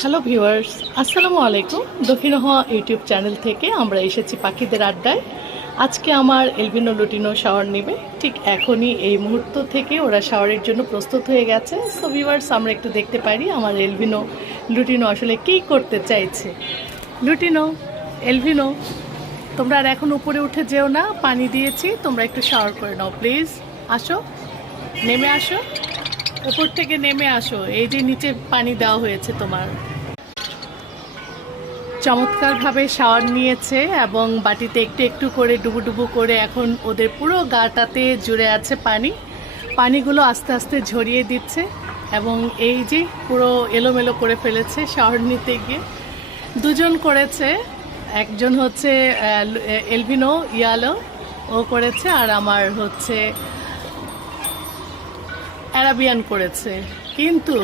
Hello viewers, আসসালামু আলাইকুম। দক্ষিণ হওয়া ইউটিউব চ্যানেল থেকে আমরা এসেছি পাখিদের আড্ডায়। আজকে আমার এলবিনো লুটিনো শাওয়ার নেবে, ঠিক এখনই এই মুহূর্ত থেকে ওরা শাওয়ারের জন্য প্রস্তুত হয়ে গেছে। সো ভিউয়ার্স, আমরা একটু দেখতে পারি আমার এলবিনো লুটিনো আসলে কী করতে চাইছে। লুটিনো, এলবিনো, তোমরা আর এখন উপরে উঠে যেও না, পানি দিয়েছি, তোমরা একটু শাওয়ার করে নাও প্লিজ। আসো, নেমে আসো, উপর থেকে নেমে আসো। এই যে নিচে পানি দেওয়া হয়েছে তোমার। চমৎকারভাবে শাওয়ার নিয়েছে এবং বাটিতে একটু একটু করে ডুবু ডুবু করে এখন ওদের পুরো গাটাতে জুড়ে আছে পানি। পানিগুলো আস্তে আস্তে ঝরিয়ে দিচ্ছে এবং এই যে পুরো এলোমেলো করে ফেলেছে শাওয়ার নিতে গিয়ে। দুজন করেছে, একজন হচ্ছে এলভিনো ইয়ালো, ও করেছে, আর আমার হচ্ছে অ্যারাবিয়ান করেছে। কিন্তু